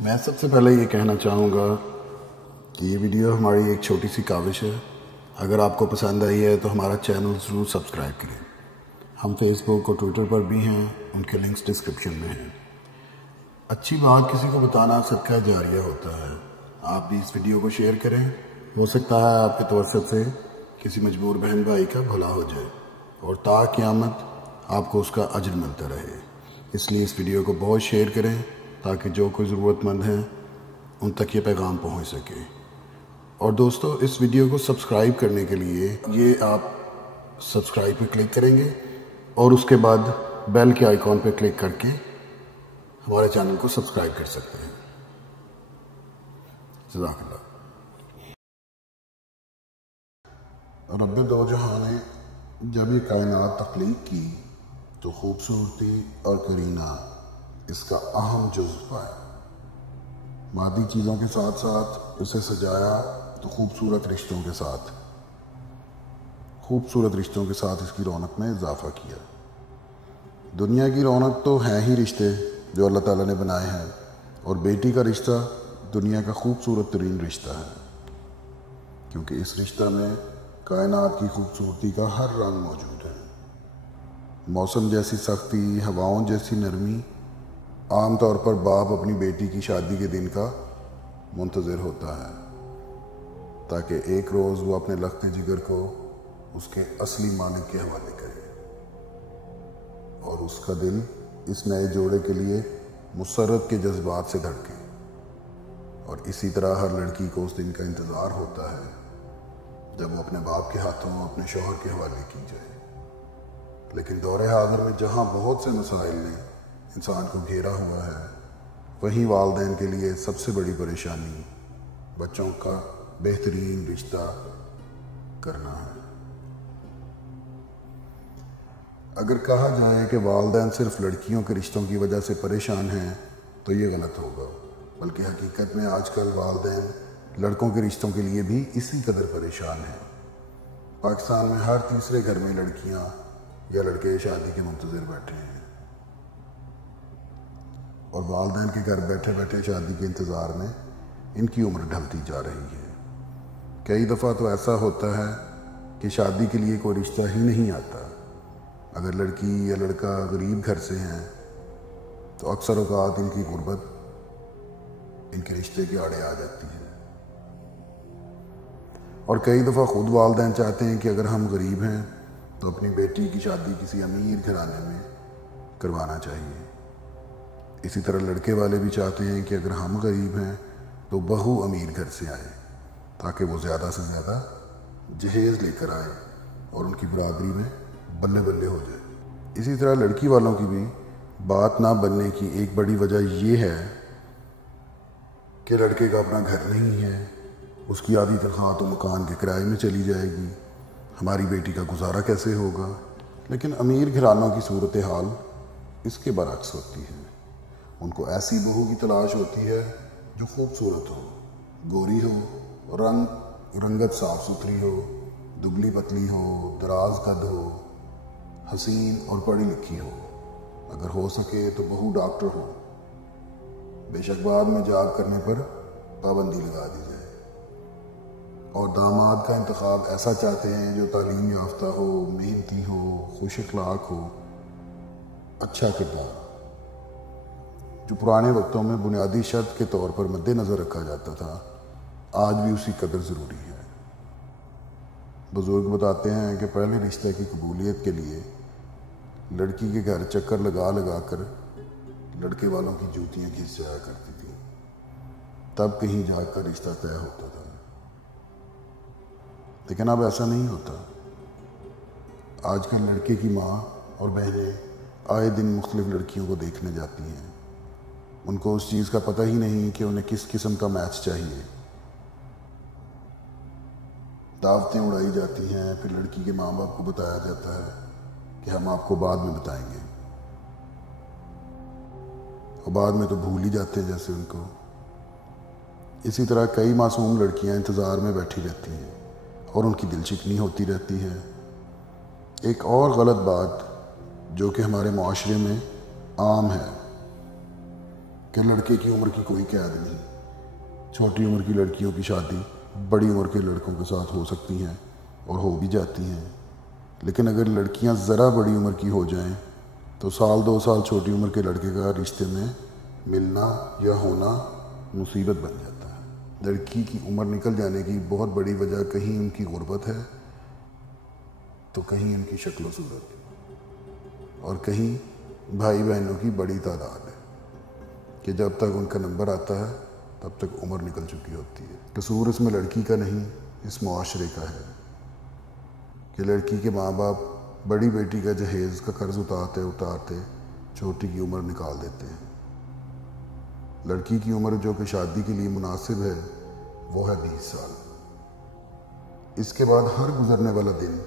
میں سب سے پہلے یہ کہنا چاہوں گا کہ یہ ویڈیو ہماری ایک چھوٹی سی کاوش ہے۔ اگر آپ کو پسند آئی ہے تو ہمارا چینل ضرور سبسکرائب کریں۔ ہم فیس بک اور ٹویٹر پر بھی ہیں، ان کے لنکس ڈسکرپشن میں ہیں۔ اچھی بات کسی کو بتانا صدقہ جاریہ ہوتا ہے۔ آپ بھی اس ویڈیو کو شیئر کریں، ہو سکتا ہے آپ کے توسط سے کسی مجبور بہن بھائی کا بھلا ہو جائے اور تا قیامت آپ کو اس کا اجر ملتا رہے۔ اس لیے اس ویڈیو کو بہت شیئر کریں تاکہ جو کوئی ضرورت مند ہیں ان تک یہ پیغام پہنچ سکے۔ اور دوستو، اس ویڈیو کو سبسکرائب کرنے کے لیے یہ آپ سبسکرائب پہ کلک کریں گے اور اس کے بعد بیل کے آئیکن پہ کلک کر کے ہمارے چینل کو سبسکرائب کر سکتے ہیں۔ جزاک اللہ۔ رب دو جہاں نے جب یہ کائنات تخلیق کی تو خوبصورتی اور کرینہ اس کا اہم جزو پایا۔ مادی چیزوں کے ساتھ ساتھ اسے سجایا تو خوبصورت رشتوں کے ساتھ اس کی رونق میں اضافہ کیا۔ دنیا کی رونق تو ہیں ہی رشتے جو اللہ تعالیٰ نے بنائے ہیں، اور بیٹی کا رشتہ دنیا کا خوبصورت ترین رشتہ ہے، کیونکہ اس رشتہ میں کائنات کی خوبصورتی کا ہر رنگ موجود ہے۔ موسم جیسی سختی، ہواؤں جیسی نرمی۔ عام طور پر باپ اپنی بیٹی کی شادی کے دن کا منتظر ہوتا ہے تاکہ ایک روز وہ اپنے لخت جگر کو اس کے اصلی مالک کے حوالے کرے اور اس کا دل اس نئے جوڑے کے لیے مسرت کے جذبات سے دھڑکے۔ اور اسی طرح ہر لڑکی کو اس دن کا انتظار ہوتا ہے جب وہ اپنے باپ کے ہاتھوں اپنے شوہر کے حوالے کی جائے۔ لیکن دور حاضر میں جہاں بہت سے مسائل نے انسان کو گھیرا ہوا ہے، وہیں والدین کے لیے سب سے بڑی پریشانی بچوں کا بہترین رشتہ کرنا ہے۔ اگر کہا جائے کہ والدین صرف لڑکیوں کے رشتوں کی وجہ سے پریشان ہیں تو یہ غلط ہوگا، بلکہ حقیقت میں آج کل والدین لڑکوں کے رشتوں کے لیے بھی اسی قدر پریشان ہیں۔ پاکستان میں ہر تیسرے گھر میں لڑکیاں یا لڑکے شادی کے منتظر بیٹھے ہیں، اور والدین کے گھر بیٹھے بیٹھے شادی کے انتظار میں ان کی عمر ڈھلتی جا رہی ہے۔ کئی دفعہ تو ایسا ہوتا ہے کہ شادی کے لیے کوئی رشتہ ہی نہیں آتا۔ اگر لڑکی یا لڑکا غریب گھر سے ہیں تو اکثر اوقات ان کی غربت ان کے رشتے کے آڑے آ جاتی ہے، اور کئی دفعہ خود والدین چاہتے ہیں کہ اگر ہم غریب ہیں تو اپنی بیٹی کی شادی کسی امیر گھرانے میں کروانا چاہیے۔ اسی طرح لڑکے والے بھی چاہتے ہیں کہ اگر ہم غریب ہیں تو بہو امیر گھر سے آئے تاکہ وہ زیادہ سے زیادہ جہیز لے کر آئے اور ان کی برادری میں بلے بلے ہو جائے۔ اسی طرح لڑکی والوں کی بھی بات نہ بننے کی ایک بڑی وجہ یہ ہے کہ لڑکے کا اپنا گھر نہیں ہے، اس کی آدھی تنخواہ تو مکان کے کرائے میں چلی جائے گی، ہماری بیٹی کا گزارا کیسے ہوگا۔ لیکن امیر گھرانوں کی صورتحال اس کے برعکس ہوتی ہے۔ ان کو ایسی بہو کی تلاش ہوتی ہے جو خوبصورت ہو، گوری ہو، رنگت صاف ستھری ہو، دبلی پتلی ہو، دراز قد ہو، حسین اور پڑھی لکھی ہو، اگر ہو سکے تو بہو ڈاکٹر ہو، بے شک بعد میں جاب کرنے پر پابندی لگا دی جائے، اور داماد کا انتخاب ایسا چاہتے ہیں جو تعلیم یافتہ ہو، محنتی ہو، خوش اخلاق ہو، اچھا کردار، جو پرانے وقتوں میں بنیادی شرط کے طور پر مد نظر رکھا جاتا تھا، آج بھی اسی قدر ضروری ہے۔ بزرگ بتاتے ہیں کہ پہلے رشتے کی قبولیت کے لیے لڑکی کے گھر چکر لگا لگا کر لڑکے والوں کی جوتیاں کھینچ جایا کرتی تھیں، تب کہیں جا کر رشتہ طے ہوتا تھا۔ لیکن اب ایسا نہیں ہوتا۔ آج کل لڑکے کی ماں اور بہنیں آئے دن مختلف لڑکیوں کو دیکھنے جاتی ہیں، ان کو اس چیز کا پتہ ہی نہیں کہ انہیں کس قسم کا میچ چاہیے۔ دعوتیں اڑائی جاتی ہیں، پھر لڑکی کے ماں باپ کو بتایا جاتا ہے کہ ہم آپ کو بعد میں بتائیں گے، اور بعد میں تو بھول ہی جاتے ہیں جیسے ان کو۔ اسی طرح کئی معصوم لڑکیاں انتظار میں بیٹھی رہتی ہیں اور ان کی دل شکنی ہوتی رہتی ہے۔ ایک اور غلط بات جو کہ ہمارے معاشرے میں عام ہے کہ لڑکے کی عمر کی کوئی قید نہیں. چھوٹی عمر کی لڑکیوں کی شادی بڑی عمر کے لڑکوں کے ساتھ ہو سکتی ہیں اور ہو بھی جاتی ہیں، لیکن اگر لڑکیاں ذرا بڑی عمر کی ہو جائیں تو 1-2 سال چھوٹی عمر کے لڑکے کا رشتے میں ملنا یا ہونا مصیبت بن جاتا ہے. لڑکی کی عمر نکل جانے کی بہت بڑی وجہ کہیں ان کی غربت ہے تو کہیں ان کی شکل و صورت اور کہیں بھائی بہنوں کی بڑی تعداد ہے کہ جب تک ان کا نمبر آتا ہے تب تک عمر نکل چکی ہوتی ہے. قصور اس میں لڑکی کا نہیں، اس معاشرے کا ہے کہ لڑکی کے ماں باپ بڑی بیٹی کا جہیز کا قرض اتارتے چھوٹی کی عمر نکال دیتے ہیں. لڑکی کی عمر جو کہ شادی کے لیے مناسب ہے وہ ہے 20 سال. اس کے بعد ہر گزرنے والا دن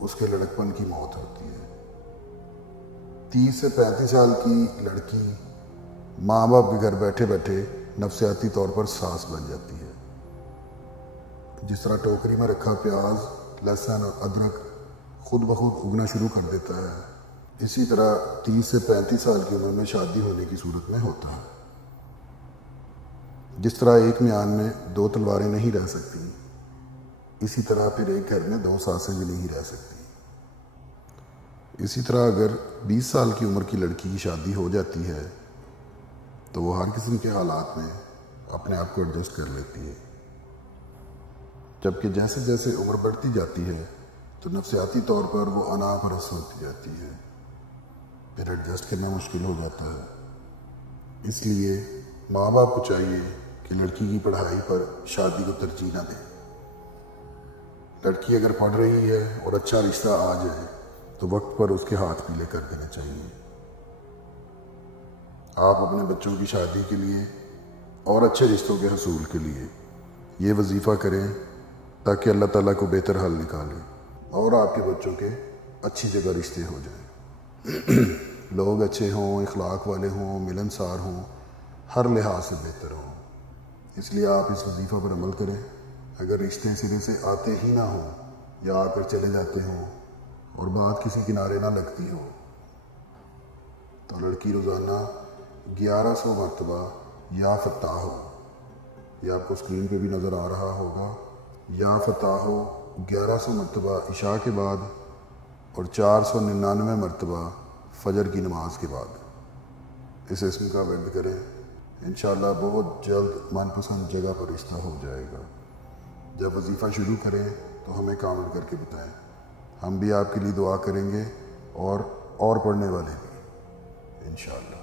اس کے لڑکپن کی موت ہوتی ہے. 30 سے 35 سال کی لڑکی ماں باپ کے گھر بیٹھے بیٹھے نفسیاتی طور پر ساس بن جاتی ہے. جس طرح ٹوکری میں رکھا پیاز، لہسن اور ادرک خود بخود اگنا شروع کر دیتا ہے، اسی طرح 30 سے 35 سال کی عمر میں شادی ہونے کی صورت میں ہوتا ہے. جس طرح ایک میان میں 2 تلواریں نہیں رہ سکتی، اسی طرح پھر ایک گھر میں 2 ساسیں بھی نہیں رہ سکتی. اسی طرح اگر 20 سال کی عمر کی لڑکی کی شادی ہو جاتی ہے تو وہ ہر قسم کے حالات میں اپنے آپ کو ایڈجسٹ کر لیتی ہے، جبکہ جیسے جیسے عمر بڑھتی جاتی ہے تو نفسیاتی طور پر وہ انا پرست ہوتی جاتی ہے، پھر ایڈجسٹ کرنا مشکل ہو جاتا ہے. اس لیے ماں باپ کو چاہیے کہ لڑکی کی پڑھائی پر شادی کو ترجیح نہ دیں. لڑکی اگر پڑھ رہی ہے اور اچھا رشتہ آ جائے تو وقت پر اس کے ہاتھ پیلے کر دینے چاہیے. آپ اپنے بچوں کی شادی کے لیے اور اچھے رشتوں کے حصول کے لیے یہ وظیفہ کریں تاکہ اللہ تعالیٰ کو بہتر حل نکالے اور آپ کے بچوں کے اچھی جگہ رشتے ہو جائیں. لوگ اچھے ہوں، اخلاق والے ہوں، ملنسار ہوں، ہر لحاظ سے بہتر ہوں. اس لیے آپ اس وظیفہ پر عمل کریں. اگر رشتے سرے سے آتے ہی نہ ہوں یا آ کر چلے جاتے ہوں اور بات کسی کنارے نہ لگتی ہو تو لڑکی روزانہ 1100 مرتبہ یا فتح ہو، یہ آپ کو اسکرین پہ بھی نظر آ رہا ہوگا، یا فتح ہو 1100 مرتبہ عشاء کے بعد اور 499 مرتبہ فجر کی نماز کے بعد اس اسم کا ورد کریں. انشاءاللہ بہت جلد من پسند جگہ پر رشتہ ہو جائے گا. جب وظیفہ شروع کریں تو ہمیں کامنٹ کر کے بتائیں، ہم بھی آپ کے لیے دعا کریں گے اور پڑھنے والے بھی انشاءاللہ.